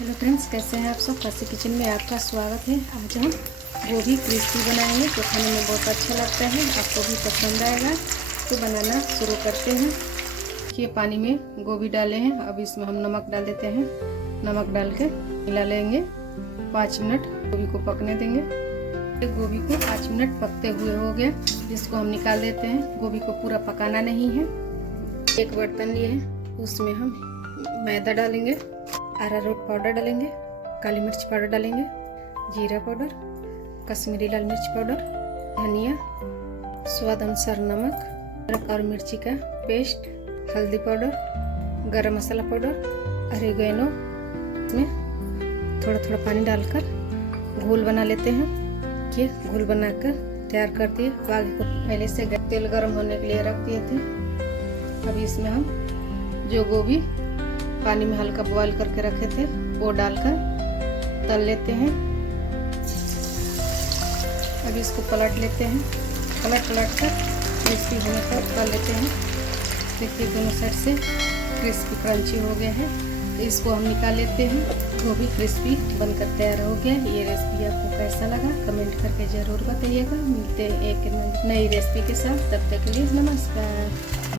Hello friends, कैसे हैं आप सब। काशी किचन में आपका स्वागत है। आज हम गोभी क्रिस्पी बनाएंगे जो खाने में बहुत अच्छा लगता है, आपको भी पसंद आएगा। तो बनाना शुरू करते हैं। ये पानी में गोभी डाले हैं, अब इसमें हम नमक डाल देते हैं। नमक डाल के मिला लेंगे। 5 मिनट गोभी को पकने देंगे। गोभी को 5 मिनट पकते हुए हो गया, जिसको हम निकाल देते हैं। गोभी को पूरा पकाना नहीं है। एक बर्तन लिए हैं, उसमें हम मैदा डालेंगे, अरारोट पाउडर डालेंगे, काली मिर्च पाउडर डालेंगे, जीरा पाउडर, कश्मीरी लाल मिर्च पाउडर, धनिया, स्वाद अनुसार नमक, अदरक और मिर्ची का पेस्ट, हल्दी पाउडर, गरम मसाला पाउडर, ऑरिगेनो। इसमें थोड़ा थोड़ा पानी डालकर घोल बना लेते हैं। ये घोल बनाकर तैयार कर दिए। आगे को पहले से तेल गर्म होने के लिए रख दिए थे। अभी इसमें हम जो गोभी पानी में हल्का बॉईल करके रखे थे वो डालकर तल लेते हैं। अभी इसको पलट लेते हैं। पलट कर क्रिस्पी होने तक तल लेते हैं। देखिए दोनों साइड से क्रिस्पी क्रंची हो गया है। तो इसको हम निकाल लेते हैं। गोभी क्रिस्पी बनकर तैयार हो गया। ये रेसिपी आपको कैसा लगा कमेंट करके ज़रूर बताइएगा। मिलते हैं एक नई रेसिपी के साथ। तब तक के लिए नमस्कार।